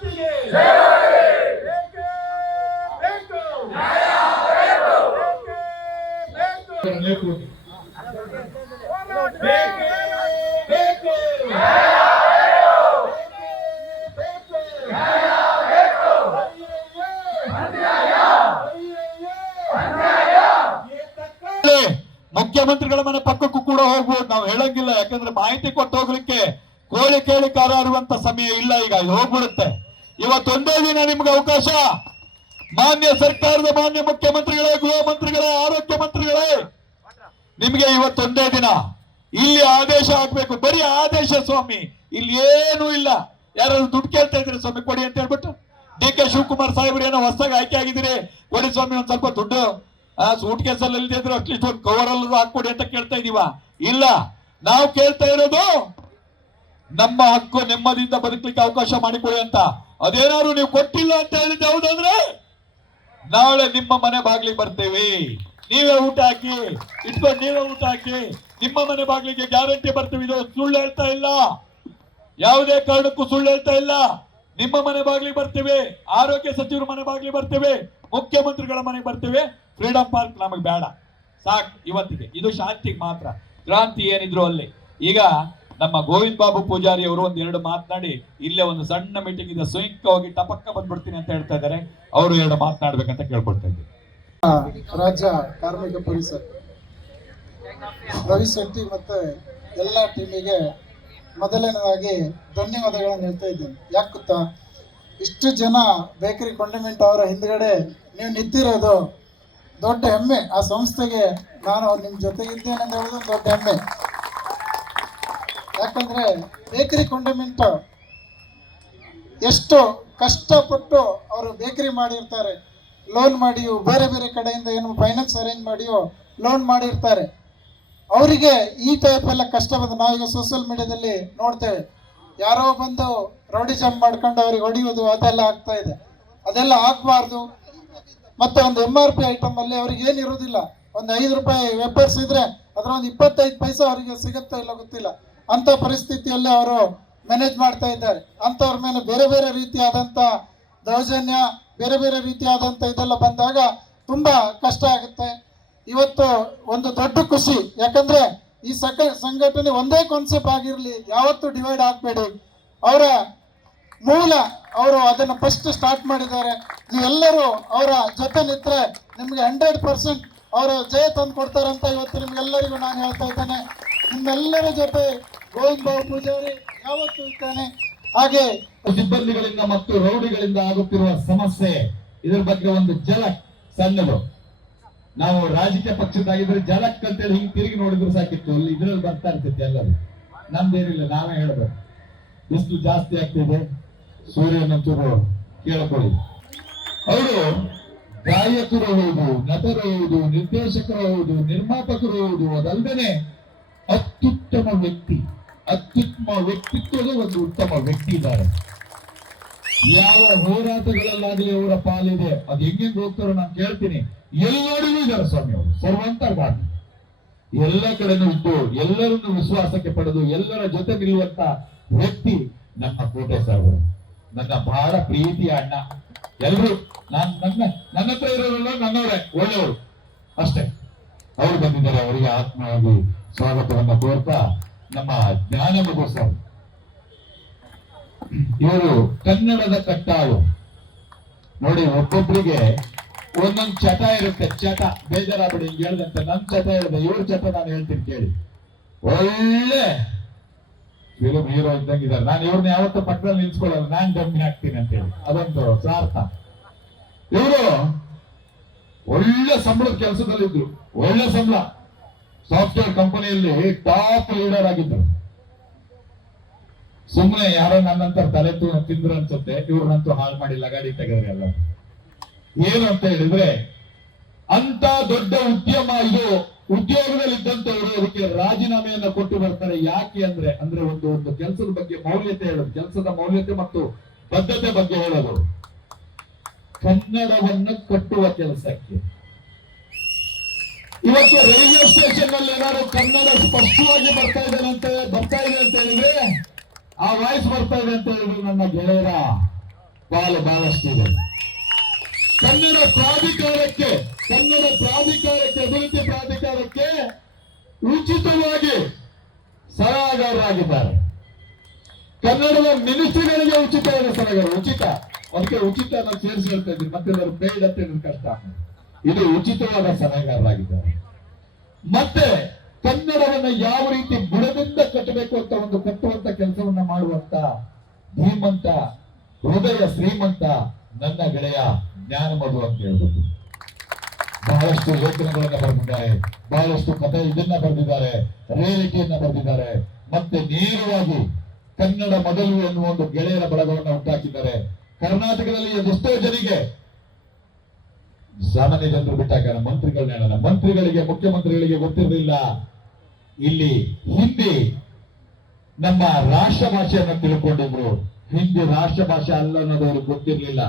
ಕ್ರಾಂತಿಗೆ ಬೇಕು ಮುಖ್ಯಮಂತ್ರಿಗಳ ಮನೆ ಪಕ್ಕಕ್ಕೂ ಕೂಡ ಹೋಗ್ಬೋದು, ನಾವು ಹೇಳಂಗಿಲ್ಲ. ಯಾಕಂದ್ರೆ ಮಾಹಿತಿ ಕೊಟ್ಟು ಹೋಗ್ಲಿಕ್ಕೆ ಕೋಳಿ ಕೇಳಿ ಕಾರಾಡುವಂತ ಸಮಯ ಇಲ್ಲ. ಈಗ ಹೋಗ್ಬಿಡುತ್ತೆ. ಇವತ್ತೊಂದೇ ದಿನ ನಿಮ್ಗೆ ಅವಕಾಶ. ಮಾನ್ಯ ಸರ್ಕಾರದ ಮಾನ್ಯ ಮುಖ್ಯಮಂತ್ರಿಗಳೇ, ಗೃಹ ಮಂತ್ರಿಗಳೇ, ಆರೋಗ್ಯ ಮಂತ್ರಿಗಳೇ, ನಿಮ್ಗೆ ಇವತ್ತೊಂದೇ ದಿನ ಇಲ್ಲಿ ಆದೇಶ ಆಗ್ಬೇಕು. ಬರೀ ಆದೇಶ ಸ್ವಾಮಿ, ಇಲ್ಲಿ ಏನೂ ಇಲ್ಲ. ಯಾರಾದ್ರು ದುಡ್ಡು ಕೇಳ್ತಾ ಇದ್ರೆ ಸ್ವಾಮಿ ಕೊಡಿ ಅಂತ ಹೇಳ್ಬಿಟ್ಟು, ಡಿ ಕೆ ಶಿವಕುಮಾರ್ ಸಾಹೇಬ್ರು ಏನೋ ಹೊಸದಾಗಿ ಆಯ್ಕೆ ಆಗಿದ್ದೀರಿ, ಕೊಡಿ ಸ್ವಾಮಿ ಒಂದ್ ಸ್ವಲ್ಪ ದುಡ್ಡು, ಸೂಟ್ ಕೇಸಲ್ಲಿ ಇಲ್ಲದೆ ಇದ್ರೆ ಅಟ್ಲೀಸ್ಟ್ ಒಂದು ಕವರ್ ಅಲ್ಲೂ ಹಾಕೊಡಿ ಅಂತ ಕೇಳ್ತಾ ಇದೀವ. ಇಲ್ಲ, ನಾವು ಕೇಳ್ತಾ ಇರೋದು ನಮ್ಮ ಹಕ್ಕು, ನೆಮ್ಮದಿಯಿಂದ ಬದುಕಲಿಕ್ಕೆ ಅವಕಾಶ ಮಾಡಿಕೊಡಿ ಅಂತ. ಅದೇನಾದ್ರು ನೀವು ಕೊಟ್ಟಿಲ್ಲ ಅಂತ ಹೇಳಿದ್ರೆ ಹೌದಂದ್ರೆ ನಾಳೆ ನಿಮ್ಮ ಮನೆ ಬಾಗ್ಲಿಗೆ ಬರ್ತೇವೆ, ನೀವೇ ಊಟ ಹಾಕಿ ಇಟ್ಕೊಂಡು ನೀವೇ ಊಟ ಹಾಕಿ, ನಿಮ್ಮ ಮನೆ ಬಾಗ್ಲಿಗೆ ಗ್ಯಾರಂಟಿ ಬರ್ತೀವಿ. ಇದು ಸುಳ್ಳು ಹೇಳ್ತಾ ಇಲ್ಲ, ಯಾವುದೇ ಕಾರಣಕ್ಕೂ ಸುಳ್ಳು ಹೇಳ್ತಾ ಇಲ್ಲ. ನಿಮ್ಮ ಮನೆ ಬಾಗ್ಲಿಗೆ ಬರ್ತೇವೆ, ಆರೋಗ್ಯ ಸಚಿವರ ಮನೆ ಬಾಗ್ಲಿಗೆ ಬರ್ತೇವೆ, ಮುಖ್ಯಮಂತ್ರಿಗಳ ಮನೆಗೆ ಬರ್ತೇವೆ. ಫ್ರೀಡಂ ಪಾರ್ಕ್ ನಮಗೆ ಬೇಡ, ಸಾಕು ಇವತ್ತಿಗೆ. ಇದು ಶಾಂತಿಗೆ ಮಾತ್ರ. ಕ್ರಾಂತಿ ಏನಿದ್ರು ಅಲ್ಲಿ. ಈಗ ನಮ್ಮ ಗೋವಿಂದ ಬಾಬು ಪೂಜಾರಿ ಅವರು ಒಂದೆರಡು ಮಾತನಾಡಿ, ಇಲ್ಲೇ ಒಂದು ಸಣ್ಣ ಮೀಟಿಂಗ್ ಇದೆ, ಹೋಗಿ ಟಪಕ್ಕ ಬಂದ್ಬಿಡ್ತೀನಿ ಅಂತ ಹೇಳ್ತಾ ಇದ್ದಾರೆ. ಅವರು ಎರಡು ಮಾತನಾಡ್ಬೇಕಂತ ಕೇಳ್ಕೊಳ್ತಾ ಇದ್ದೀನಿ. ರಾಜ್ಯ ಕಾರ್ಮಿಕ ಪರಿಷತ್ ರವಿ ಶೆಟ್ಟಿ ಮತ್ತೆ ಎಲ್ಲ ಟೀಮಿಗೆ ಮೊದಲನೇದಾಗಿ ಧನ್ಯವಾದಗಳನ್ನು ಹೇಳ್ತಾ ಇದ್ದೀನಿ. ಯಾಕೆ ಗೊತ್ತಾ, ಇಷ್ಟು ಜನ ಬೇಕರಿ ಕಾಂಡಿಮೆಂಟ್ ಅವರ ಹಿಂದ್ಗಡೆ ನೀವು ನಿಂತಿರೋದು ದೊಡ್ಡ ಹೆಮ್ಮೆ. ಆ ಸಂಸ್ಥೆಗೆ ನಾನು ನಿಮ್ಮ ಜೊತೆಗಿದ್ದೇನೆ ಅಂತ ಹೇಳೋದು ದೊಡ್ಡ ಹೆಮ್ಮೆ. ಯಾಕಂದ್ರೆ ಬೇಕರಿ ಕಾಂಡಿಮೆಂಟ್ ಎಷ್ಟು ಕಷ್ಟಪಟ್ಟು ಅವರು ಬೇಕರಿ ಮಾಡಿರ್ತಾರೆ, ಲೋನ್ ಮಾಡಿಯೋ ಬೇರೆ ಬೇರೆ ಕಡೆಯಿಂದ ಏನು ಫೈನಾನ್ಸ್ ಅರೇಂಜ್ ಮಾಡಿಯೋ ಲೋನ್ ಮಾಡಿರ್ತಾರೆ. ಅವರಿಗೆ ಈ ಟೈಪ್ ಎಲ್ಲ ಕಷ್ಟ ಬಂದು ನಾವೀಗ ಸೋಷಿಯಲ್ ಮೀಡಿಯಾದಲ್ಲಿ ನೋಡ್ತೇವೆ, ಯಾರೋ ಬಂದು ರೌಡಿಸಮ್ ಮಾಡ್ಕೊಂಡು ಅವ್ರಿಗೆ ಹೊಡೆಯೋದು ಅದೆಲ್ಲ ಆಗ್ತಾ ಇದೆ. ಅದೆಲ್ಲ ಆಗಬಾರ್ದು. ಮತ್ತೆ ಒಂದು MRP ಐಟಮ್ ಅಲ್ಲಿ ಅವ್ರಿಗೆ ಏನಿರೋದಿಲ್ಲ, ಒಂದು 5 ರೂಪಾಯಿ ವೆಪರ್ಸ್ ಇದ್ರೆ ಅದರ ಒಂದು 25 ಪೈಸೆ ಅವರಿಗೆ ಸಿಗುತ್ತಾ ಇಲ್ಲ ಗೊತ್ತಿಲ್ಲ. ಅಂತ ಪರಿಸ್ಥಿತಿಯಲ್ಲಿ ಅವರು ಮ್ಯಾನೇಜ್ ಮಾಡ್ತಾ ಇದ್ದಾರೆ. ಅಂಥವ್ರ ಮೇಲೆ ಬೇರೆ ಬೇರೆ ರೀತಿಯಾದಂಥ ದೌರ್ಜನ್ಯ, ಬೇರೆ ಬೇರೆ ರೀತಿಯಾದಂಥ ಇದೆಲ್ಲ ಬಂದಾಗ ತುಂಬಾ ಕಷ್ಟ ಆಗುತ್ತೆ. ಇವತ್ತು ಒಂದು ದೊಡ್ಡ ಖುಷಿ, ಯಾಕಂದ್ರೆ ಈ ಸಂಘಟನೆ ಒಂದೇ ಕಾನ್ಸೆಪ್ಟ್ ಆಗಿರಲಿ, ಯಾವತ್ತೂ ಡಿವೈಡ್ ಆಗಬೇಡಿ. ಅವರ ಮೂಲ ಅವರು ಅದನ್ನು ಫಸ್ಟ್ ಸ್ಟಾರ್ಟ್ ಮಾಡಿದ್ದಾರೆ. ನೀವೆಲ್ಲರೂ ಅವರ ಜೊತೆ ನಿಂತರೆ ನಿಮ್ಗೆ 100% ಅವರು ಜಯ ತಂದು ಕೊಡ್ತಾರಂತ ಇವತ್ತು ನಿಮ್ಗೆಲ್ಲರಿಗೂ ನಾನು ಹೇಳ್ತಾ ಇದ್ದೇನೆ. ನಿಮ್ಮೆಲ್ಲರ ಜೊತೆ ಗೋವಿಂದ ಬಾಬು ಪೂಜಾರಿ ಯಾವತ್ತೂ ಇದ್ದಾನೆ. ಹಾಗೆ ಸಿಬ್ಬಂದಿಗಳಿಂದ ಮತ್ತು ರೌಡಿಗಳಿಂದ ಆಗುತ್ತಿರುವ ಸಮಸ್ಯೆ, ಇದರ ಬಗ್ಗೆ ಒಂದು ಜಲಕ್ ಸಣ್ಣದು. ನಾವು ರಾಜಕೀಯ ಪಕ್ಷದಾಗಿದ್ರೆ ಜಲಕ್ ಅಂತೇಳಿ ಹಿಂಗೆ ತಿರುಗಿ ನೋಡಿದ್ರು ಸಾಕಿತ್ತು, ಅಲ್ಲಿ ಇದ್ರಲ್ಲಿ ಬರ್ತಾ ಇರ್ತೈತಿ ಎಲ್ಲರೂ. ನಮ್ದೇನಿಲ್ಲ, ನಾವೇ ಹೇಳ್ಬೇಕು. ಬಿಸಿಲು ಜಾಸ್ತಿ ಆಗ್ತಿದೆ, ಸೂರ್ಯನಂತರು ಕೇಳ್ಕೊಳ್ಳಿ. ಅವರು ಗಾಯಕರು ಹೌದು, ನಟರು ಹೌದು, ನಿರ್ದೇಶಕರು ಹೌದು, ನಿರ್ಮಾಪಕರು ಹೌದು, ಅದಲ್ಲದೆ ಅತ್ಯುತ್ತಮ ವ್ಯಕ್ತಿತ್ವದ ಒಂದು ಉತ್ತಮ ವ್ಯಕ್ತಿ ಇದ್ದಾರೆ. ಯಾವ ಹೋರಾಟಗಳಲ್ಲಾಗಲಿ ಅವರ ಪಾಲಿದೆ. ಅದು ಹೆಂಗೆ ಹೋಗ್ತಾರೋ ನಾನು ಕೇಳ್ತೀನಿ. ಎಲ್ಲರಿಗೂ ಇದ್ದಾರೆ ಸ್ವಾಮಿ ಅವರು, ಸರ್ವಂತರ್ಗಾಮಿ. ಎಲ್ಲ ಕಡೆನೂ ಇದ್ದು ಎಲ್ಲರನ್ನು ವಿಶ್ವಾಸಕ್ಕೆ ಪಡೆದು ಎಲ್ಲರ ಜೊತೆ ನಿಲ್ಲುವಂತ ವ್ಯಕ್ತಿ ನಮ್ಮ ಕೋಟೆ ಸಾಹೇಬರು, ನನ್ನ ಬಹಳ ಪ್ರೀತಿಯ ಅಣ್ಣ. ಎಲ್ರು ನನ್ನ ಹತ್ರ ಇರೋರೆಲ್ಲ ನನ್ನವರೇ, ಒಳ್ಳೆಯವರು ಅಷ್ಟೇ. ಅವರು ಬಂದಿದ್ದಾರೆ, ಅವರಿಗೆ ಆತ್ಮವಾಗಿ ಸ್ವಾಗತವನ್ನ ಕೋರ್ತಾ ನಮ್ಮ ಜ್ಞಾನ ಮಗು ಸರ್, ಇವರು ಕನ್ನಡದ ಕಟ್ಟಾಳು ನೋಡಿ. ಒಬ್ಬೊಬ್ಬರಿಗೆ ಒಂದೊಂದು ಚಟ ಇರುತ್ತೆ. ಚಟ ಬೇಜಾರಾಗ್ಬಿಡಿ, ಹಿಂಗೆ ಹೇಳ್ದಂತೆ ನನ್ ಚಟ ಹೇಳಿದೆ, ಇವ್ರ ಚಟ ನಾನು ಹೇಳ್ತೀನಿ ಕೇಳಿ. ಒಳ್ಳೆ ಫಿಲಂ ಹೀರೋ ಇದ್ದಂಗಿದ್ದಾರೆ. ನಾನು ಇವ್ರನ್ನ ಯಾವತ್ತೂ ಪಕ್ಕದಲ್ಲಿ ನಿಲ್ಸ್ಕೊಳ್ಳಲ್ಲ, ನಾನ್ ಡಮ್ಮಿ ಹಾಕ್ತೀನಿ ಅಂತ ಹೇಳಿ, ಅದೊಂದು ಸ್ವಾರ್ಥ. ಇವರು ಒಳ್ಳೆ ಸಂಬಳದ ಕೆಲಸದಲ್ಲಿ ಇದ್ರು, ಒಳ್ಳೆ ಸಂಬಳ. ಸಾಫ್ಟ್ವೇರ್ ಕಂಪನಿಯಲ್ಲಿ ಟಾಪ್ ಲೀಡರ್ ಆಗಿದ್ರು. ಸುಮ್ಮನೆ ಯಾರೋ ನನ್ನಂತರ ತಲೆ ತಿಂದ್ರು ಅನ್ಸುತ್ತೆ, ಇವ್ರನ್ನಂತೂ ಹಾಳು ಮಾಡಿ ಲಗಾಡಿ ತೆಗೆದ್ರೆ ಎಲ್ಲ. ಏನು ಅಂತ ಹೇಳಿದ್ರೆ, ಅಂತ ದೊಡ್ಡ ಉದ್ಯಮ ಇದು. ಉದ್ಯೋಗದಲ್ಲಿ ಇದ್ದಂತವರು ಅದಕ್ಕೆ ರಾಜೀನಾಮೆಯನ್ನ ಕೊಟ್ಟು ಬರ್ತಾರೆ. ಯಾಕೆ ಅಂದ್ರೆ ಒಂದು ಕೆಲಸದ ಬಗ್ಗೆ ಮೌಲ್ಯತೆ ಹೇಳೋದು, ಕೆಲಸದ ಮೌಲ್ಯತೆ ಮತ್ತು ಬದ್ಧತೆ ಬಗ್ಗೆ ಹೇಳೋದು, ಕನ್ನಡವನ್ನು ಕಟ್ಟುವ ಕೆಲಸಕ್ಕೆ. ಇವತ್ತು ರೈಲ್ವೆ ಸ್ಟೇಷನ್ ನಲ್ಲಿ ಏನಾದ್ರು ಕನ್ನಡ ಸ್ಪಷ್ಟವಾಗಿ ಬರ್ತಾ ಇದೆ ಅಂತ ಹೇಳಿದ್ರೆ, ಆ ವಾಯ್ಸ್ ಬರ್ತಾ ಇದೆ ಅಂತ ಹೇಳಿದ್ರು ನನ್ನ ಗೆಳೆಯರ ಪಾಲು ಬಹಳಷ್ಟಿದೆ. ಕನ್ನಡ ಪ್ರಾಧಿಕಾರಕ್ಕೆ ಅಭಿವೃದ್ಧಿ ಪ್ರಾಧಿಕಾರಕ್ಕೆ ಉಚಿತವಾಗಿ ಸಲಹಾಗಾರರಾಗಿದ್ದಾರೆ. ಕನ್ನಡದ ಮಿನಿಸ್ಟ್ರಿಗಳಿಗೆ ಉಚಿತವಾದ ಸಲಹೆಗಾರ, ಉಚಿತ. ಅದಕ್ಕೆ ಉಚಿತ ನಾನು ಸೇರಿಸಿ ಹೇಳ್ತಾ ಇದ್ದೀನಿ, ಮತ್ತೆ ಪೇಯ್ಡ್ ಅಂತ ಹೇಳಿದ್ರೆ ಕಷ್ಟ. ಇದು ಉಚಿತವಾದ ಸಲಹೆಗಾರರಾಗಿದ್ದಾರೆ. ಮತ್ತೆ ಕನ್ನಡವನ್ನ ಯಾವ ರೀತಿ ಬುಡದಿಂದ ಕಟ್ಟಬೇಕು ಅಂತ ಒಂದು ಕಟ್ಟುವಂತ ಕೆಲಸವನ್ನ ಮಾಡುವಂತ ಧೀಮಂತ ಹೃದಯ ಶ್ರೀಮಂತ ನನ್ನ ಗೆಳೆಯ ಜ್ಞಾನಮಧು ಅಂತ ಹೇಳ್ಬೋದು. ಬಹಳಷ್ಟು ಲೇಖನಗಳನ್ನ ಬರೆದಿದ್ದಾರೆ, ಬಹಳಷ್ಟು ಕಥೆ ಇದನ್ನ ಬರೆದಿದ್ದಾರೆ, ರಿಯಾಲಿಟಿಯನ್ನ ಬರೆದಿದ್ದಾರೆ. ಮತ್ತೆ ನೇರವಾಗಿ ಕನ್ನಡ ಮೊದಲು ಎನ್ನುವ ಒಂದು ಗೆಳೆಯರ ಬಳಗವನ್ನು ಹುಟ್ಟಾಕಿದ್ದಾರೆ. ಕರ್ನಾಟಕದಲ್ಲಿ ಎಷ್ಟೋ ಜನಿಗೆ ಸಾಮಾನ್ಯ ಜನರು ಬಿಟ್ಟಾಗ ಮಂತ್ರಿಗಳಿಗೆ ಮುಖ್ಯಮಂತ್ರಿಗಳಿಗೆ ಗೊತ್ತಿರಲಿಲ್ಲ ಇಲ್ಲಿ ಹಿಂದಿ ನಮ್ಮ ರಾಷ್ಟ್ರ ಭಾಷೆಯನ್ನು ತಿಳ್ಕೊಂಡಿದ್ರು. ಹಿಂದಿ ರಾಷ್ಟ್ರ ಭಾಷೆ ಅಲ್ಲ ಅನ್ನೋದು ಅವ್ರಿಗೆ ಗೊತ್ತಿರಲಿಲ್ಲ.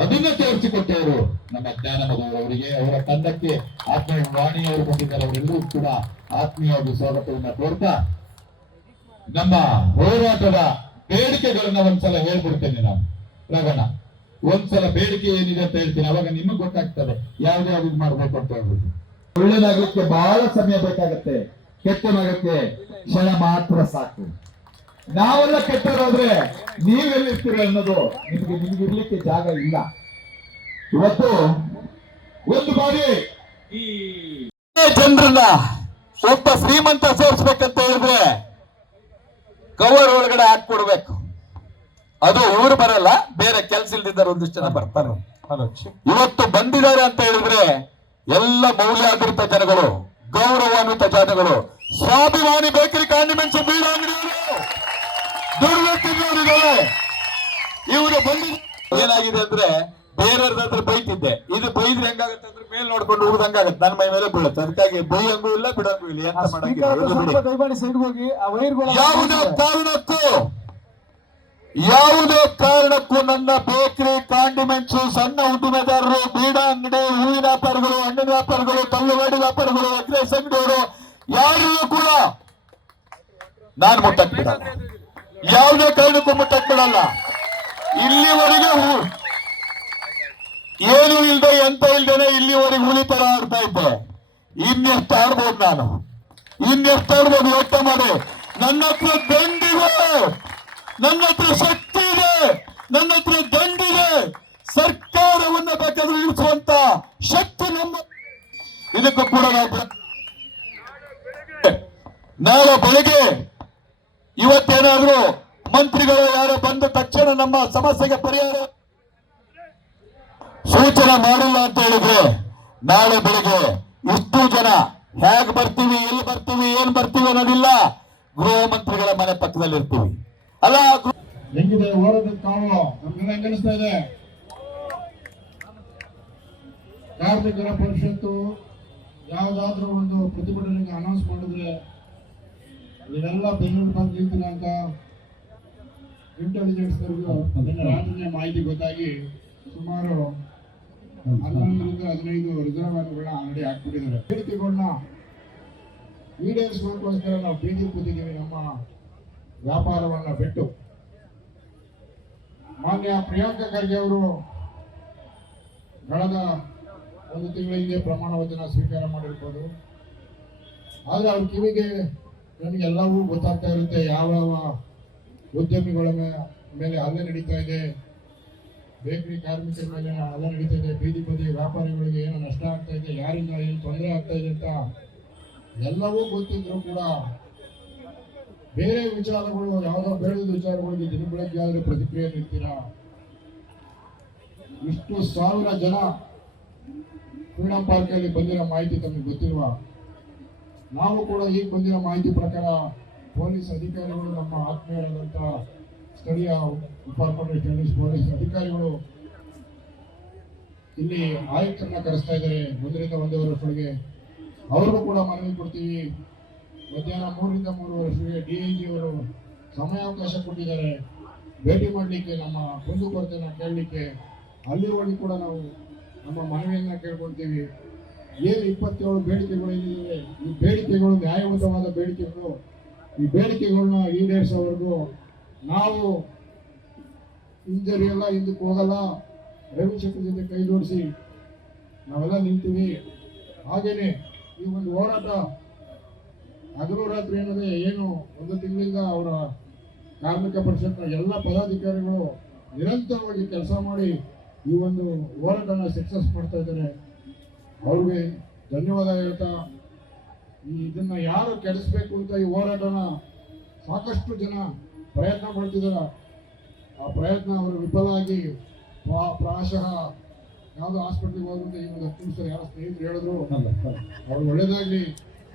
ಅದನ್ನ ತೋರಿಸಿಕೊಟ್ಟವರು ನಮ್ಮ ಜ್ಞಾನಮಧುವರವರಿಗೆ, ಅವರ ತಂಡಕ್ಕೆ ಆತ್ಮೀಯ ವಾಣಿಯವರು ಬಂದಿದ್ದಾರೆ. ಅವರೆಲ್ಲರೂ ಕೂಡ ಆತ್ಮೀಯವಾಗಿ ಸ್ವಾಗತವನ್ನ ಕೋರ್ತಾ ನಮ್ಮ ಹೋರಾಟದ ಬೇಡಿಕೆಗಳನ್ನ ಒಂದ್ಸಲ ಹೇಳ್ಬಿಡ್ತೇನೆ ನಾನು. ರಗಣ ಒಂದ್ಸಲ ಬೇಡಿಕೆ ಏನಿದೆ ಅಂತ ಹೇಳ್ತೀನಿ, ಅವಾಗ ನಿಮಗ್ ಗೊತ್ತಾಗ್ತದೆ ಯಾವ್ದು ಇದು ಮಾಡ್ಬೇಕು ಅಂತ ಹೇಳ್ಬಿಟ್ಟು. ಒಳ್ಳೇದಾಗಲಿಕ್ಕೆ ಬಹಳ ಸಮಯ ಬೇಕಾಗತ್ತೆ, ಕೆಟ್ಟದಾಗಕ್ಕೆ ಕ್ಷಣ ಮಾತ್ರ ಸಾಕು. ನಾವೆಲ್ಲ ಕೆಟ್ಟರಾದ್ರೆ ನೀವೆಲ್ಲಿರ್ತೀರ ಅನ್ನೋದು ನಿಮ್ಗೆ ಇರ್ಲಿಕ್ಕೆ ಜಾಗ ಇಲ್ಲ. ಇವತ್ತು ಒಂದು ಬಾರಿ ಈ ಜನರನ್ನ ಒಬ್ಬ ಶ್ರೀಮಂತ ಸೇರಿಸ್ಬೇಕಂತ ಹೇಳಿದ್ರೆ ಕವರ್ ಒಳಗಡೆ ಹಾಕೊಡ್ಬೇಕು. ಅದು ಇವರು ಬರಲ್ಲ, ಬೇರೆ ಕೆಲಸ ಇಲ್ದಿದ್ದಾರೆ ಒಂದಿಷ್ಟು ಜನ ಬರ್ತಾರೆ. ಇವತ್ತು ಬಂದಿದ್ದಾರೆ ಅಂತ ಹೇಳಿದ್ರೆ ಎಲ್ಲ ಮೌಲ್ಯಾಧಾರಿತ ಜನಗಳು, ಗೌರವಾನ್ವಿತ ಜನಗಳು, ಸ್ವಾಭಿಮಾನಿ ಬೇಕರಿ ಕಾಂಡಿಮೆಂಟ್ಸ್ ಬೀಡ ಅಂಗಡಿಯವರು, ದುರ್ವ್ಯಕ್ತಿಗಳಿದ್ದಾರೆ. ಇವರು ಬಂದಿದ್ದಾರೆ. ಏನಾಗಿದೆ ಅಂದ್ರೆ ಬೇರೆಯವ್ರ ಹತ್ರ ಬೈತಿದ್ದೆ, ಇದು ಬೈದ್ರೆ ಹೆಂಗಾಗತ್ತೆ ಅಂದ್ರೆ ಮೇಲ್ ನೋಡ್ಕೊಂಡು ಹೋಗುದಂಗಾಗತ್ತೆ, ನನ್ನ ಮೈ ಮೇಲೆ ಬೀಳುತ್ತೆ. ಅದಕ್ಕಾಗಿ ಬೈಯಂಗೂ ಇಲ್ಲ ಬಿಡಂಗೂ ಇಲ್ಲ, ಎಂತ ಮಾಡಂಗಿಲ್ಲ. ಯಾವುದೇ ಕಾರಣಕ್ಕೂ ನನ್ನ ಬೇಕರಿ ಕಾಂಡಿಮೆಂಟ್ಸ್, ಸಣ್ಣ ಉದ್ದಿಮೆದಾರರು, ಬೀಡ ಅಂಗಡಿ, ಹೂವಿನ ವ್ಯಾಪಾರಿಗಳು, ಹಣ್ಣಿನ ವ್ಯಾಪಾರಿಗಳು, ತಳ್ಳುಗಾಡಿ ವ್ಯಾಪಾರಿಗಳು, ಅಗ್ರೆಸ್ ಅಂಗಡಿಯವರು ಯಾರಿಗೂ ಕೂಡ ನಾನು ಮುಟ್ಟಕ್ ಬಿಡಲ್ಲ. ಯಾವುದೇ ಕಾರಣಕ್ಕೂ ಮುಟ್ಟಕ್ ಬಿಡಲ್ಲ. ಇಲ್ಲಿವರೆಗೆ ಏನು ಇಲ್ದೆ ಎಂತ ಇಲ್ದೇನೆ ಇಲ್ಲಿವರೆಗೆ ಹುಲಿ ತರ ಆಡ್ತಾ ಇದ್ದೆ. ಇನ್ನೆಷ್ಟು ಆಡ್ಬೋದು ನಾನು, ಇನ್ನೆಷ್ಟು ಆಡ್ಬೋದು ಯೋಚನೆ ಮಾಡಿ. ನನ್ನ ಹತ್ರ ದಂಡಿದೆ, ನನ್ನ ಹತ್ರ ಶಕ್ತಿ ಇದೆ, ನನ್ನ ಹತ್ರ ದಂಡಿದೆ. ಸರ್ಕಾರವನ್ನ ಬೇಕಾದ್ರೆ ಇಳಿಸುವಂತ ಶಕ್ತಿ ನಮ್ಮ. ಇದಕ್ಕೂ ಕೂಡ ನಾಳೆ ಬೆಳಗ್ಗೆ ಇವತ್ತೇನಾದ್ರೂ ಮಂತ್ರಿಗಳು ಯಾರು ಬಂದ ತಕ್ಷಣ ನಮ್ಮ ಸಮಸ್ಯೆಗೆ ಪರಿಹಾರ ಸೂಚನೆ ಮಾಡಿಲ್ಲ ಅಂತ ಹೇಳಿದ್ರೆ ನಾಳೆ ಬೆಳಗ್ಗೆ ಇಷ್ಟು ಜನ ಹೇಗೆ ಬರ್ತೀವಿ, ಎಲ್ಲಿ ಬರ್ತೀವಿ, ಏನ್ ಬರ್ತೀವಿ ಅನ್ನೋದಿಲ್ಲ. ಗೃಹ ಮಂತ್ರಿಗಳ ಮನೆ ಪಕ್ಕದಲ್ಲಿ ಇರ್ತೀವಿ. ಅಲ್ಲ ಹೆಂಗಿದೆ ಹೋರಾಟದ ಕಾವು ನಮ್ಗೆ ಹೆಂಗ ಅನಿಸ್ತಾ ಇದೆ? ಕಾರ್ಮಿಕರ ಪರಿಷತ್ತು ಯಾವ್ದಾದ್ರೂ ಒಂದು ಪ್ರತಿಭಟನೆಗೆ ಅನೌನ್ಸ್ ಮಾಡಿದ್ರೆ ಇದೆಲ್ಲ ಬೆಂಗಳೂರು ಬಂದು ನಿಲ್ತೀನಿ ಅಂತ ಇಂಟೆಲಿಜೆನ್ಸ್ ರಾತ್ರಿ ಮಾಹಿತಿ ಗೊತ್ತಾಗಿ ಸುಮಾರು 11ರಿಂದ 15 ರಿಸರ್ವ್ಗಳನ್ನ ಆಲ್ರೆಡಿ ಹಾಕ್ಬಿಟ್ಟಿದ್ದಾರೆ. ಬೇಡಿಕೆಗಳನ್ನ ಈಡೇರಿಸೋದಕ್ಕೋಸ್ಕರ ನಾವು ಬೀದಿ ಕೂತಿದ್ದೀವಿ. ನಮ್ಮ ವ್ಯಾಪಾರವನ್ನ ಬಿಟ್ಟು ಮಾನ್ಯ ಪ್ರಿಯಾಂಕಾ ಖರ್ಗೆ ಅವರು ಕಳೆದ ಒಂದು ತಿಂಗಳ ಹಿಂದೆ ಪ್ರಮಾಣ ವಚನ ಸ್ವೀಕಾರ ಮಾಡಿರ್ಬೋದು. ಆದರೆ ಅವ್ರ ಕಿವಿಗೆ ನನಗೆಲ್ಲವೂ ಗೊತ್ತಾಗ್ತಾ ಇರುತ್ತೆ. ಯಾವ ಉದ್ಯಮಿಗಳ ಮೇಲೆ ಹಲ್ಲೆ ನಡೀತಾ ಇದೆ, ಬೇಕರಿ ಕಾರ್ಮಿಕರ ಮೇಲೆ ಹಲ್ಲೆ ನಡೀತಾ ಇದೆ, ಬೀದಿ ಬದಿ ವ್ಯಾಪಾರಿಗಳಿಗೆ ಏನು ನಷ್ಟ ಆಗ್ತಾ ಇದೆ, ಯಾರಿಂದ ಏನು ತೊಂದರೆ ಆಗ್ತಾ ಇದೆ ಅಂತ ಎಲ್ಲವೂ ಗೊತ್ತಿದ್ರು ಕೂಡ ಬೇರೆ ವಿಚಾರಗಳು, ಯಾವುದೋ ಬೇಡದ ವಿಚಾರಗಳಿಗೆ ದಿನ ಬೆಳಗ್ಗೆ ಆದ್ರೆ ಪ್ರತಿಕ್ರಿಯೆ ನೀಡ್ತೀರಾ. ಇಷ್ಟು ಸಾವಿರ ಜನ ಫ್ರೀಡಂ ಪಾರ್ಕ್ ಅಲ್ಲಿ ಬಂದಿರೋ ಮಾಹಿತಿ ತಮಗೆ ಗೊತ್ತಿರುವ, ನಾವು ಕೂಡ ಈಗ ಬಂದಿರೋ ಮಾಹಿತಿ ಪ್ರಕಾರ ಪೊಲೀಸ್ ಅಧಿಕಾರಿಗಳು, ನಮ್ಮ ಆತ್ಮೀಯರಾದಂಥ ಸ್ಥಳೀಯ ಡಿಪಾರ್ಟ್ಮೆಂಟ್ ಸ್ಟಡೀಸ್ ಪೊಲೀಸ್ ಅಧಿಕಾರಿಗಳು ಇಲ್ಲಿ ಆಯುಕ್ತರನ್ನ ಕರೆಸ್ತಾ ಇದ್ದಾರೆ 1ರಿಂದ 1.5 ವರ್ಷಗಳಿಗೆ. ಅವ್ರಿಗೂ ಕೂಡ ಮನವಿ ಕೊಡ್ತೀವಿ. ಮಧ್ಯಾಹ್ನ 3ರಿಂದ 3 ವರ್ಷಗಳಿಗೆ DIG ಅವರು ಸಮಯಾವಕಾಶ ಕೊಟ್ಟಿದ್ದಾರೆ ಭೇಟಿ ಮಾಡಲಿಕ್ಕೆ, ನಮ್ಮ ಕುಂದುಕೊರತೆಯನ್ನು ಕೇಳಲಿಕ್ಕೆ. ಅಲ್ಲಿವರೆಗೆ ಕೂಡ ನಾವು ನಮ್ಮ ಮನವಿಯನ್ನ ಕೇಳ್ಕೊಳ್ತೀವಿ. ಏನು 27 ಬೇಡಿಕೆಗಳು ಏನಿದೆ, ಈ ಬೇಡಿಕೆಗಳು ನ್ಯಾಯಯುತವಾದ ಬೇಡಿಕೆಗಳು. ಈ ಬೇಡಿಕೆಗಳನ್ನ ಈಡೇರಿಸೋವರೆಗೂ ನಾವು ಇಂಜರಿ ಎಲ್ಲ ಹಿಂದಕ್ಕೆ ಹೋಗಲ್ಲ. ರವಿಶಂಕರ್ ಜೊತೆ ಕೈ ಜೋಡಿಸಿ ನಾವೆಲ್ಲ ನಿಲ್ತೀವಿ. ಹಾಗೇನೆ ಈ ಒಂದು ಹೋರಾಟ ಹಗಲು ರಾತ್ರಿ ಏನದೆ ಏನು ಒಂದು ತಿಂಗಳಿಂದ ಅವರ ಕಾರ್ಮಿಕ ಪರಿಷತ್ನ ಎಲ್ಲ ಪದಾಧಿಕಾರಿಗಳು ನಿರಂತರವಾಗಿ ಕೆಲಸ ಮಾಡಿ ಈ ಒಂದು ಹೋರಾಟನ ಸಕ್ಸಸ್ ಮಾಡ್ತಾ ಇದ್ದಾರೆ. ಅವ್ರಿಗೆ ಧನ್ಯವಾದ ಹೇಳ್ತಾ, ಇದನ್ನ ಯಾರು ಕೆಡಿಸ್ಬೇಕು ಅಂತ ಈ ಹೋರಾಟನ ಸಾಕಷ್ಟು ಜನ ಪ್ರಯತ್ನ ಪಡ್ತಿದ್ದಾರೆ. ಆ ಪ್ರಯತ್ನ ಅವರು ವಿಫಲ ಆಗಿ ಪ್ರಾಯಶಃ ಯಾವುದೋ ಹಾಸ್ಪಿಟ್ಲಿಗೆ ಹೋದಂತ ಈ ಒಂದು 10 ನಿಮಿಷ ಯಾರೋ ಸ್ನೇಹಿತರು ಹೇಳಿದ್ರು, ಅವ್ರು ಒಳ್ಳೇದಾಗ್ಲಿ,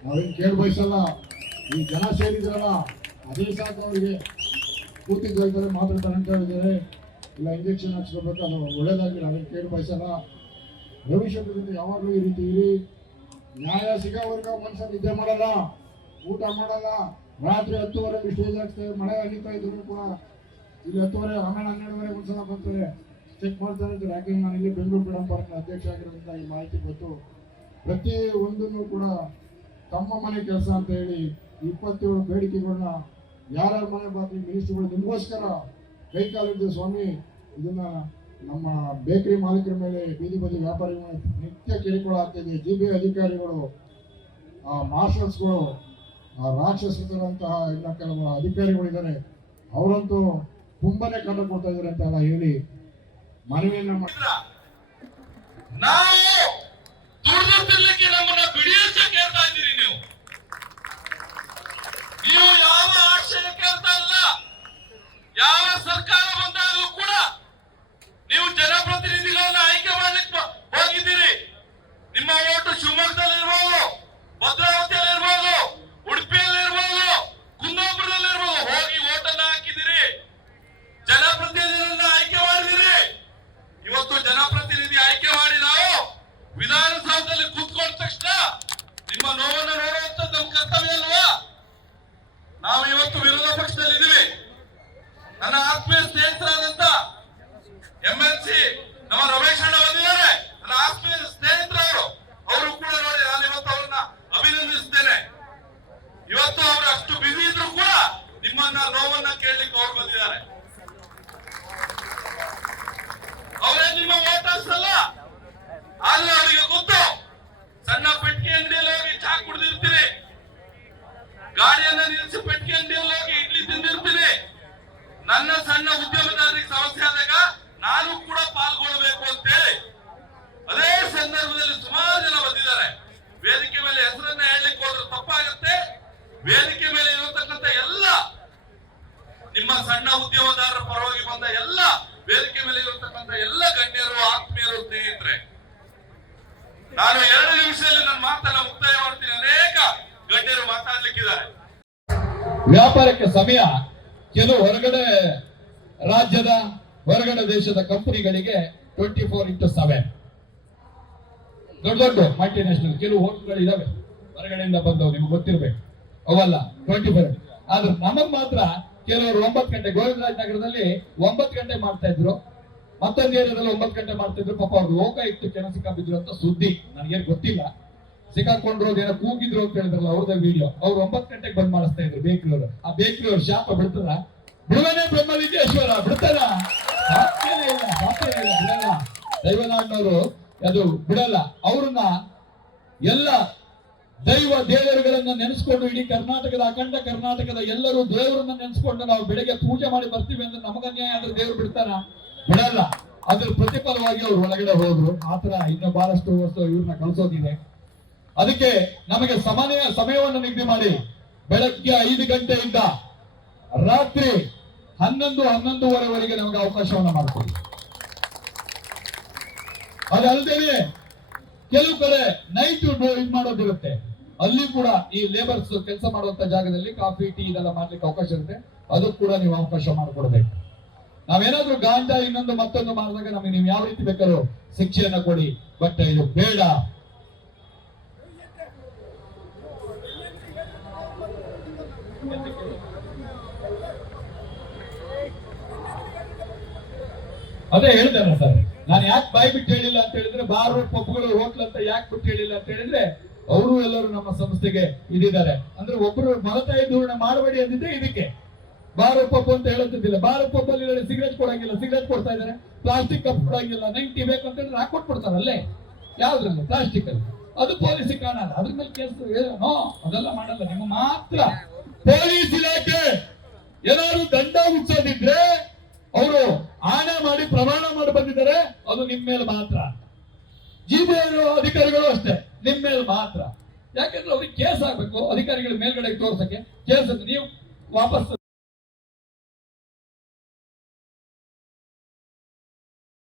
ನಾವೇನು ಕೇಳಿ ಬಯಸಲ್ಲ. ಈ ಜನ ಸೇರಿದ್ರಲ್ಲ ಅದೇ ಸಾಕು, ಅವರಿಗೆ ಪೂರ್ತಿ ಜಾಗದಲ್ಲಿ ಮಾತಾಡ್ತಾರೆ ಅಂತ ಹೇಳಿದ್ದಾರೆ. ಇಲ್ಲ ಇಂಜೆಕ್ಷನ್ ಹಾಕ್ಸ್ಕೋಬೇಕು, ಅದು ಒಳ್ಳೇದಾಗ್ಲಿ, ನಾವೇನು ಕೇಳಿ ಬಯಸಲ್ಲ. ರವಿಶಂಕರ್ ಜೊತೆ ಯಾವಾಗಲೂ ಈ ರೀತಿ ಇರಿ. ನ್ಯಾಯ ಸಿಗೋವರೆಗೂ ಮನುಷ್ಯ ನಿದ್ದೆ ಮಾಡಲ್ಲ, ಊಟ ಮಾಡಲ್ಲ. ರಾತ್ರಿ 10:30 ಸ್ಟೇಜ್ ಹಾಕ್ತೇವೆ, ಮಳೆ ಹರಿತಾ ಇದ್ರು ಕೂಡ ಇಲ್ಲಿ 10:30 12:30 ಒಂದ್ಸಲ ಬರ್ತಾರೆ, ಚೆಕ್ ಮಾಡ್ತಾರೆ ಇದ್ದಾರೆ. ಯಾಕೆ ನಾನು ಇಲ್ಲಿ ಬೆಂಗಳೂರು ಫ್ರೀಡಂ ಪಾರ್ಕ್ನ ಅಧ್ಯಕ್ಷ ಆಗಿರೋದ್ರಿಂದ ಈ ಮಾಹಿತಿ ಗೊತ್ತು. ಪ್ರತಿ ಒಂದನ್ನು ಕೂಡ ತಮ್ಮ ಮನೆ ಕೆಲಸ ಅಂತ ಹೇಳಿ 27 ಬೇಡಿಕೆಗಳನ್ನ ಯಾರ್ಯಾರ ಮನೆ ಬಾಕಿ ಮಿನಿಸ್ಟ್ರುಗಳು ನಿಮಗೋಸ್ಕರ ಕೈ ಕಾಲಿದ್ದು ಸ್ವಾಮಿ. ಇದನ್ನ ನಮ್ಮ ಬೇಕರಿ ಮಾಲೀಕರ ಮೇಲೆ, ಬೀದಿ ಬದಿ ವ್ಯಾಪಾರಿಗಳ ನಿತ್ಯ ಕಿರುಕುಳ ಆಗ್ತಿದೆ. GBI ಅಧಿಕಾರಿಗಳು, ಮಾರ್ಷಲ್ಸ್ಗಳು, ರಾಕ್ಷಸರಂತಹ ಇನ್ನ ಕೆಲವು ಅಧಿಕಾರಿಗಳಿದ್ದಾರೆ, ಅವರಂತೂ ತುಂಬಾನೇ ಕಂಡ ಕೊಡ್ತಾ ಇದ್ದಾರೆ ಅಂತೆಲ್ಲ ಹೇಳಿ ಮನವಿಯನ್ನ ನಾವು ದುಡ್ದು ತಿರ್ಲಿಕ್ಕೆ ನಮ್ಮನ್ನ ಬಿಡಿಯಕ್ಕೆ ಕೇಳ್ತಾ ಇದ್ದೀರಿ. ನೀವು ಯಾವ ಆಶಯ ಕೇಳ್ತಾ ಇಲ್ಲ. ಯಾವ ಸರ್ಕಾರ ಬಂದಾಗಲೂ ಕೂಡ ನೀವು ಜನಪ್ರತಿನಿಧಿಗಳನ್ನ ಆಯ್ಕೆ ಮಾಡ್ಲಿಕ್ಕೆ ಹೋಗಿದ್ದೀರಿ. ನಿಮ್ಮ ಓಟು ಶಿವಮೊಗ್ಗದಲ್ಲಿರ್ಬೋದು, ಭದ್ರಾವತಿಯಲ್ಲಿರ್ಬೋದು, ಉಡುಪಿಯಲ್ಲಿರ್ಬೋದು, ಕುಂದಾಪುರದಲ್ಲಿರ್ಬೋದು, ಹೋಗಿ ಓಟನ್ನ ಹಾಕಿದ್ದೀರಿ. ಜನಪ್ರತಿನಿಧಿಗಳನ್ನ ಆಯ್ಕೆ ಮಾಡಿದಿರಿ. ಇವತ್ತು ಜನಪ್ರತಿನಿಧಿ ಆಯ್ಕೆ ಮಾಡಿ ನಾವು ವಿಧಾನಸೌಧದಲ್ಲಿ ಕೂತ್ಕೊಂಡ ತಕ್ಷಣ ನಿಮ್ಮ ನೋವನ್ನು ನೋಡುವಂಥದ್ದು ನಮ್ಮ ಕರ್ತವ್ಯ ಅಲ್ವಾ? ನಾವು ಇವತ್ತು ವಿರೋಧ ಪಕ್ಷದಲ್ಲಿದ್ದೀವಿ. ನನ್ನ ಆತ್ಮೀಯ ಸ್ನೇಹಿತರಾದಂತ MLC ನಮ್ಮ ರಮೇಶ್ ಅಣ್ಣ ಬಂದಿದ್ದಾರೆ, ನನ್ನ ಆತ್ಮೀಯ ಸ್ನೇಹಿತರವರು. ಅವರು ಕೂಡ ನೋಡಿ, ನಾನು ಇವತ್ತು ಅವ್ರನ್ನ ಅಭಿನಂದಿಸ್ತೇನೆ. ಇವತ್ತು ಅವರು ಅಷ್ಟು ಬಿಸಿ ಇದ್ರು ಕೂಡ ನಿಮ್ಮನ್ನ ನೋವನ್ನ ಕೇಳಲಿಕ್ಕೆ ಅವ್ರು ಬಂದಿದ್ದಾರೆ. ಅವರೇ ನಿಮ್ಮ ವೋಟರ್ಸ್ ಅಲ್ಲ, ಆದ್ರೆ ಅವರಿಗೆ ಗೊತ್ತು. ಸಣ್ಣ ಪೆಟ್ಟಿಗೆ ಅಂಗಡಿಯಲ್ಲಿ ಹೋಗಿ ಚಾ ಕುಡಿದಿರ್ತೀರಿ, ಗಾಡಿಯನ್ನ ನಿಲ್ಲಿಸಿ ಪೆಟ್ಟಿಗೆ ಅಂಗಡಿಯಲ್ಲಿ ಹೋಗಿ ಇಡ್ಲಿ ತಿಂದಿರ್ತೀನಿ. ನನ್ನ ಸಣ್ಣ ಉದ್ಯಮದಾರರಿಗೆ ಸಮಸ್ಯೆ ಆದಾಗ ನಾನು ಕೂಡ ಪಾಲ್ಗೊಳ್ಬೇಕು ಅಂತೇಳಿ ಅದೇ ಸಂದರ್ಭದಲ್ಲಿ ಸುಮಾರು ಜನ ಬಂದಿದ್ದಾರೆ. ವೇದಿಕೆ ಮೇಲೆ ಹೆಸರನ್ನ ಹೇಳಲಿಕ್ಕೆ ಹೋದ್ರೆ ತಪ್ಪಾಗುತ್ತೆ. ವೇದಿಕೆ ಮೇಲೆ ಇರತಕ್ಕಂಥ ಎಲ್ಲ ನಿಮ್ಮ ಸಣ್ಣ ಉದ್ಯಮದಾರರ ಪರವಾಗಿ ಬಂದ ಎಲ್ಲ ವೇದಿಕೆ ಮೇಲೆ ಇರತಕ್ಕಂಥ ಎಲ್ಲ ಗಣ್ಯರು, ಆತ್ಮೀಯರು, ಸ್ನೇಹಿತರೆ, ನಾನು 2 ನಿಮಿಷದಲ್ಲಿ ನನ್ನ ಮಾತನ್ನ ಮುಕ್ತಾಯ ಮಾಡ್ತೀನಿ. ಅನೇಕ ಗಣ್ಯರು ಮಾತಾಡ್ಲಿಕ್ಕಿದ್ದಾರೆ. ವ್ಯಾಪಾರಕ್ಕೆ ಸಮಯ ಕೆಲವು ಹೊರಗಡೆ ರಾಜ್ಯದ, ಹೊರಗಡೆ ದೇಶದ ಕಂಪನಿಗಳಿಗೆ 24x7 ದೊಡ್ಡ ದೊಡ್ಡ ಮಲ್ಟಿನ್ಯಾಷನಲ್ ಕೆಲವು ಹೋಟೆಲ್ಗಳು ಇದಾವೆ, ಹೊರಗಡೆಯಿಂದ ಬಂದವು, ನಿಮ್ಗೆ ಗೊತ್ತಿರ್ಬೇಕು, ಅವಲ್ಲ 24. ಆದ್ರೆ ನಮಗ್ ಮಾತ್ರ ಕೆಲವರು 9 ಗಂಟೆ, ಗೋವಿಂದರಾಜ ನಗರದಲ್ಲಿ 9 ಗಂಟೆ ಮಾಡ್ತಾ ಇದ್ರು, ಮತ್ತೊಂದು ಏರಿಯಾದಲ್ಲಿ 9 ಗಂಟೆ ಮಾಡ್ತಾ ಇದ್ರು. ಪಾಪ ಅವ್ರು ಲೋಕಾಯುಕ್ತ ಕೆನ ಸಿಕ್ಕಾಬಿದ್ರು ಅಂತ ಸುದ್ದಿ, ನನಗೇನು ಗೊತ್ತಿಲ್ಲ. ಸಿಕ್ಕಾಕೊಂಡ್ರು, ಏನೋ ಕೂಗಿದ್ರು ಅಂತ ಹೇಳಿದ್ರಲ್ಲ, ಅವ್ರದ್ದು ವಿಡಿಯೋ. ಅವ್ರು 9 ಗಂಟೆಗೆ ಬಂದ್ ಮಾಡಿಸ್ತಾ ಇದ್ರು ಬೇಕರಿಯವರು. ಆ ಬೇಕರಿಯವ್ರು ಶಾಪ ಬಿಡ್ತದ? ಬಿಡುವನೇ ಬ್ರಹ್ಮಲಿಂಗೇಶ್ವರ ಬಿಡ್ತಾರ? ಸಾಧ್ಯನೇ ಇಲ್ಲ, ಸಾಧ್ಯನೇ ಇಲ್ಲ, ಬಿಡಲ್ಲ. ದೈವನಾಡ್ನವರು ಅದು ಬಿಡಲ್ಲ. ಅವ್ರನ್ನ ಎಲ್ಲ ದೈವ ದೇವರುಗಳನ್ನ ನೆನೆಸ್ಕೊಂಡು, ಇಡೀ ಕರ್ನಾಟಕದ, ಅಖಂಡ ಕರ್ನಾಟಕದ ಎಲ್ಲರೂ ದೇವರನ್ನ ನೆನೆಸ್ಕೊಂಡು ನಾವು ಬೆಳಗ್ಗೆ ಪೂಜೆ ಮಾಡಿ ಬರ್ತೀವಿ ಅಂದ್ರೆ ನಮಗ ಅನ್ಯಾಯ ಆದ್ರೆ ದೇವ್ರು ಬಿಡ್ತಾರ? ಬಿಡಲ್ಲ. ಅದ್ರ ಪ್ರತಿಫಲವಾಗಿ ಅವ್ರು ಒಳಗಡೆ ಹೋದ್ರು. ಆತರ ಇನ್ನೂ ಬಹಳಷ್ಟು ವರ್ಷ ಇವ್ರನ್ನ ಕಳಿಸೋದಿದೆ. ಅದಕ್ಕೆ ನಮಗೆ ಸಮಯವನ್ನು ನಿಗದಿ ಮಾಡಿ ಬೆಳಗ್ಗೆ 5 ಗಂಟೆಯಿಂದ ರಾತ್ರಿ 11-11:30ವರೆಗೆ ನಮಗೆ ಅವಕಾಶವನ್ನ ಮಾಡ್ತೀವಿ. ಅದಲ್ಲದೆ ಕೆಲವು ಕಡೆ ನೈಟ್ ಇದು ಮಾಡೋದಿರುತ್ತೆ, ಅಲ್ಲಿ ಕೂಡ ಈ ಲೇಬರ್ಸ್ ಕೆಲಸ ಮಾಡುವಂತ ಜಾಗದಲ್ಲಿ ಕಾಫಿ, ಟೀ ಇದೆಲ್ಲ ಮಾಡ್ಲಿಕ್ಕೆ ಅವಕಾಶ ಇರುತ್ತೆ. ಅದು ಕೂಡ ನೀವು ಅವಕಾಶ ಮಾಡಿಕೊಡ್ಬೇಕು. ನಾವೇನಾದ್ರೂ ಗಾಂಜಾ ಇನ್ನೊಂದು ಮತ್ತೊಂದು ಮಾಡಿದಾಗ ನಮಗೆ ನೀವು ಯಾವ ರೀತಿ ಬೇಕಾದ್ರೂ ಶಿಕ್ಷೆಯನ್ನ ಕೊಡಿ, ಬಟ್ ಇದು ಬೇಡ. ಅದೇ ಹೇಳ್ತೇನೆ ಸರ್, ನಾನು ಯಾಕೆ ಬಾಯಿ ಬಿಟ್ಟು ಹೇಳಿಲ್ಲ ಅಂತ ಹೇಳಿದ್ರೆ, ಬಾರು, ಪಬ್ಗಳು, ಹೋಟ್ಲ್ ಅಂತ ಯಾಕೆ ಬಿಟ್ಟು ಹೇಳಿಲ್ಲ ಅಂತ ಹೇಳಿದ್ರೆ, ಅವರು ಎಲ್ಲರೂ ನಮ್ಮ ಸಂಸ್ಥೆಗೆ ಇದಿದ್ದಾರೆ. ಅಂದ್ರೆ ಒಬ್ರು ಮಲತಾಯಿ ಧೋರಣೆ ಮಾಡಬೇಡಿ ಅಂದಿದ್ದೆ ಇದಕ್ಕೆ. ಬಾರ್ ಪಬ್ ಅಂತ ಹೇಳುತ್ತಿದ್ದಿಲ್ಲ. ಬಾರ್ ಪಬ್ ಅಲ್ಲಿ ಸಿಗರೇಟ್ ಕೊಡಂಗಿಲ್ಲ, ಸಿಗರೇಟ್ ಕೊಡ್ತಾ ಇದ್ದಾರೆ. ಪ್ಲಾಸ್ಟಿಕ್ ಕಪ್ ಕೊಡಂಗಿಲ್ಲ, 90 ಬೇಕು ಅಂತ ಹೇಳಿದ್ರೆ ಹಾಕೊಟ್ಬಿಡ್ತಾರೆ ಅಲ್ಲೇ. ಯಾವ್ದ್ರಲ್ಲಿ? ಪ್ಲಾಸ್ಟಿಕ್ ಅಲ್ಲಿ. ಅದು ಪೊಲೀಸಿಗೆ ಕಾಣಲ್ಲ, ಅದ್ರ ಮೇಲೆ ಕೇಸ್ ಏನೋ ಅದೆಲ್ಲ ಮಾಡಲ್ಲ. ನಿಮ್ಮ ಮಾತ್ರ ಪೊಲೀಸ್ ಇಲಾಖೆ ಏನಾದ್ರು ದಂಡ ವಿಧಿಸೋದಿದ್ರೆ ಅವರು ಆಣೆ ಮಾಡಿ ಪ್ರಮಾಣ ಮಾಡಿ ಬಂದಿದ್ದಾರೆ, ಅದು ನಿಮ್ಮ ಮೇಲೆ ಮಾತ್ರ. ಜಿಬಿಐ ಅಧಿಕಾರಿಗಳು ಅಷ್ಟೇ, ನಿಮ್ಮ ಮೇಲೆ ಮಾತ್ರ. ಯಾಕಂದ್ರೆ ಅವ್ರಿಗೆ ಕೇಸ್ ಆಗ್ಬೇಕು, ಅಧಿಕಾರಿಗಳ ಮೇಲ್ಗಡೆ ತೋರ್ಸಕ್ಕೆ ಕೇಸ್ ನೀವು ವಾಪಸ್